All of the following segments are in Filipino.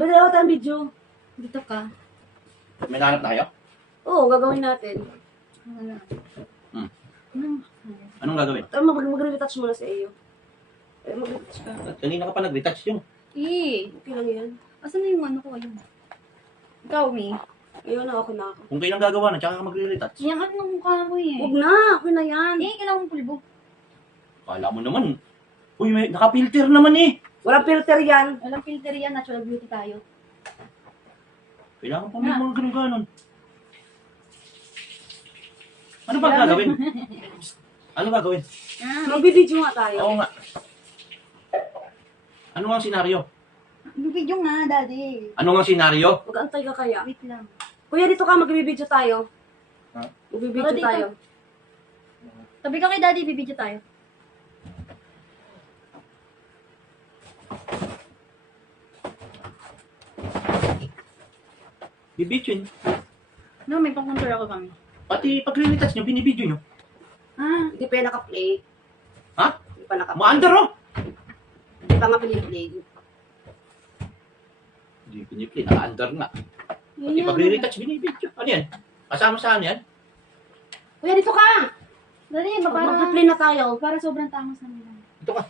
Ba dalawa tayong video? Dito ka. May nahanap tayo? Oo, gagawin natin. Wala. Hmm. Ano? Anong gagawin? Tayo mag-retouch muna sa iyo. Mag-retouch ka. Kanina ka pa nag-retouch yung. Okay lang yan. Asan na yung ano ko? Ayun. Ikaw, Mi. Ayun na, okay na ako. Kung kailan gagawa na, tsaka ka magre-retouch. Yan ka ng mukha mo eh. Huwag na, okay na yan. Kailangan mong pulbo. Kala mo naman. Uy, may naka-filter naman eh. Walang filter yan. Walang filter yan. Natural beauty tayo. Kailangan pa may mga ganun-ganon. Ano ba gagawin? Ano gagawin? Magbibideo nga tayo. Oo nga. Ano nga ang senaryo? Video nga, daddy. Ano nga ang senaryo? Mag-antay ka kaya. Wait lang. Kuya, dito ka, magbibideo tayo. Ha? Magbibideo Tara dito. tayo. Tabi ka kay daddy, bibidyo tayo. Bibidyoin. No, may pang-contour ako kami. Pati pag-retouch nyo, binibidyo nyo. Hindi pa yan naka-play. Ha? Hindi pa naka-play. Maandar oh! Hindi pa nga piniplay. Hindi piniplay, naka-andar nga. Pati pag-retouch, binibidyo. Ano yan? Kasama saan yan? Kuya, dito ka! Daddy, Mag-play na tayo. para sobrang tangos na nila. Ito ka.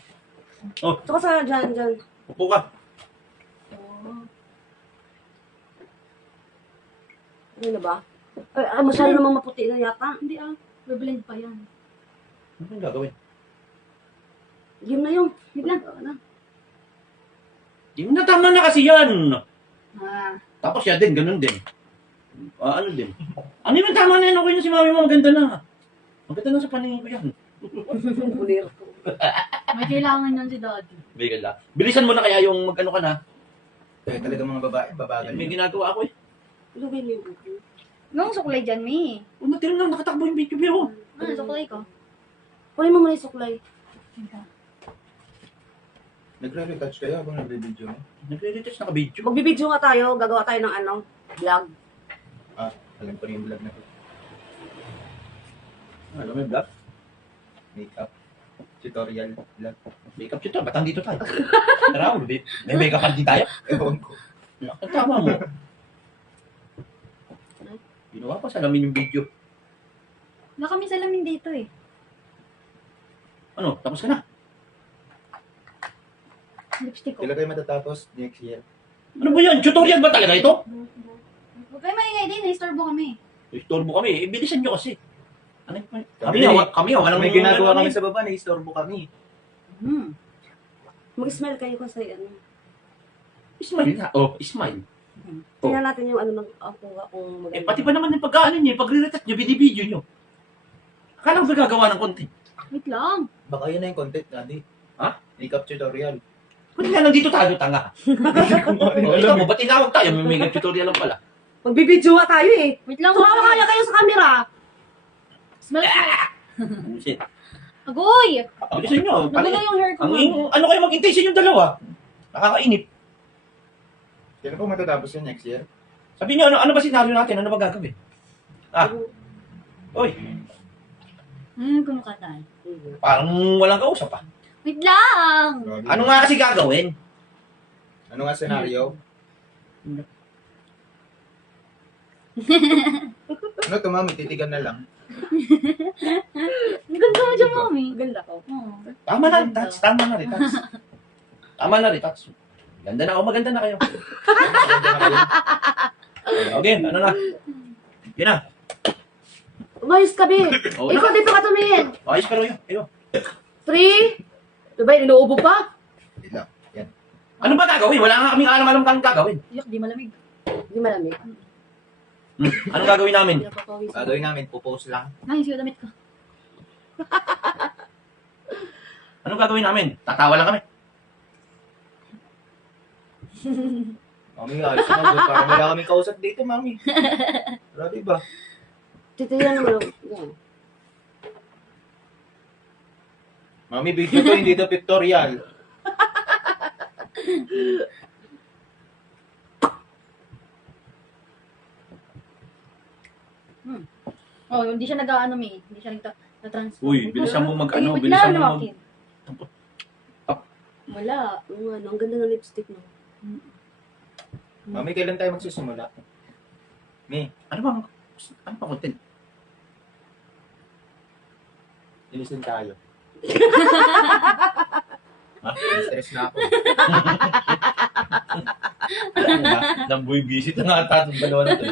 Dito ka sa dyan. Upo ka. Ano na ba? Ay, masyado namang maputi na yata. Hindi blend pa yan. Ano yung gagawin? Game na yung. Wait lang. Di mo na tama na kasi yan. Tapos siya din, ganun din. Ano din? Ano yung tama na yan? Okay na si mami mo, maganda na. Maganda na sa paningin ko yan. Bulir. May kailangan yan si daddy. May ganda. Bilisan mo na kaya yung mag-ano ka na. Kaya talaga mga babae, babagal. May ginagawa ako eh. Ano ba yung video? Nung suklay dyan, Mi. Uy, matira lang, nakatakbo yung video pero. Ano, suklay ko? Kunin mo muna yung suklay. Nagre-retouch kayo habang nagre-video mo? Nagre-retouch naka-video. Magbibideo nga tayo. Gagawa tayo ng vlog. Alam ko rin yung vlog na to. Ano may vlog? Makeup. Tutorial vlog. Makeup dito, ba't andito tayo? Tara, may makeup din tayo. Ewan ko. Ang tama mo. Ginawa pa salamin yung video. Wala kami salamin dito eh. Ano, tapos ka na? Lipstick ko. Kailan kayo matatapos next year? Ano ba yan? Tutorial ba talaga ito? Huwag kayo maingay din, na-istorbo kami. Istorbo kami, bilisan nyo kasi. Ano yung kami, walang May ginagawa kami sa baba, na-istorbo kami. Mag-smile kayo kasi ano. Smile na. Oh, smile. Tingnan natin yung ano ng kung maganda. Eh, pati pa naman yung pagkaan niyo, pag-retouch niyo, binibideo niyo. Akala ko ba gagawa ng content? Wait lang. Baka yun na yung content, daddy. Ha? Makeup tutorial. Kung nga nandito tayo, tanga. Ikaw mo, ba't tinawag tayo? May makeup tutorial lang pala. Magbibideo nga tayo eh. Wait lang. Tumawa kaya kayo sa camera. Smell ko. Shit. Agoy! Bilisan nyo. Nagulo yung hair ko. Ano kayo mag-intention yung dalawa? Nakakainip. Kailan po matatapos yun next year? Sabi niyo, ano ba senaryo natin? Ano ba gagawin? Oy, Kumukha tayo. parang walang kausap pa. Wait lang! Ano nga kasi gagawin? Ano nga senaryo? Ano to, mami? Titigan na lang. Ang ganda mo dyan, mami. Ganda ko. Tama na, retouch. Tama na, retouch. Tama na, retouch. Ganda na ako, maganda na kayo. Okay, ano na? Yun na. Umayos ka, Bi. Oo Ikaw na. dito ka tumingin. Ayos pero yun. Ayun. 3. Diba, inuubo pa? Hindi lang. Yan. Ano ba gagawin? Wala nga kaming alam kang gagawin. Yak, di malamig. Hindi malamig. Anong gagawin namin? Hindi napapawis. Gagawin namin, pupost lang. Ay, siya damit ko. Anong gagawin namin? Tatawa lang kami. Mami, alis na. Parang wala kami kausap dito, mami. Grabe ba? Titiyan naman ako. Yan. Mami, video to, hindi to pictorial. Oh, hindi siya nag-ano, Mi. Hindi siya nag-transfer. Uy, bilisan mo mag-ano, Wait bilisan lang, mo mag... lumakin. Wala. Ang ganda ng lipstick mo. Mami, kailan tayo magsisimula? Mi, Ano bang content? lilisin tayo. Stress na ako. Namboy visit na nga tatong dalawa na to.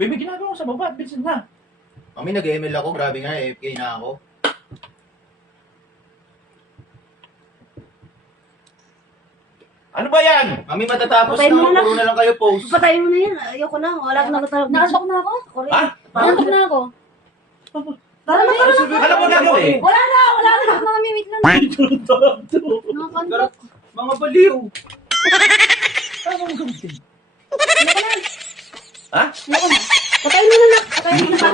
May ginagawa ko sa baba at bilisan na. Mami, nag-ML ako. Grabe nga, AFK na ako. Ano ba yan? Mami, matatapos Patayin mo na. na. Puro na lang kayo post. Patayin mo na yan. Ayoko na. Wala akong nakatarap. Nakasok na ako. Ako rin. Ha? Nakasok na ako. Tara na, tara na. Ano ba gagawin? Wala na. Nakasok na kami. Wait lang. Nakakantok. Mga baliw. Ano bang gagawin? Ha? Patayin mo na na. Patayin mo na.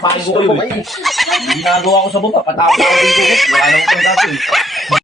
Pakigo kayo eh. Ginagawa ko sa baba, patapos ako dito. Wala naman kong gagawin.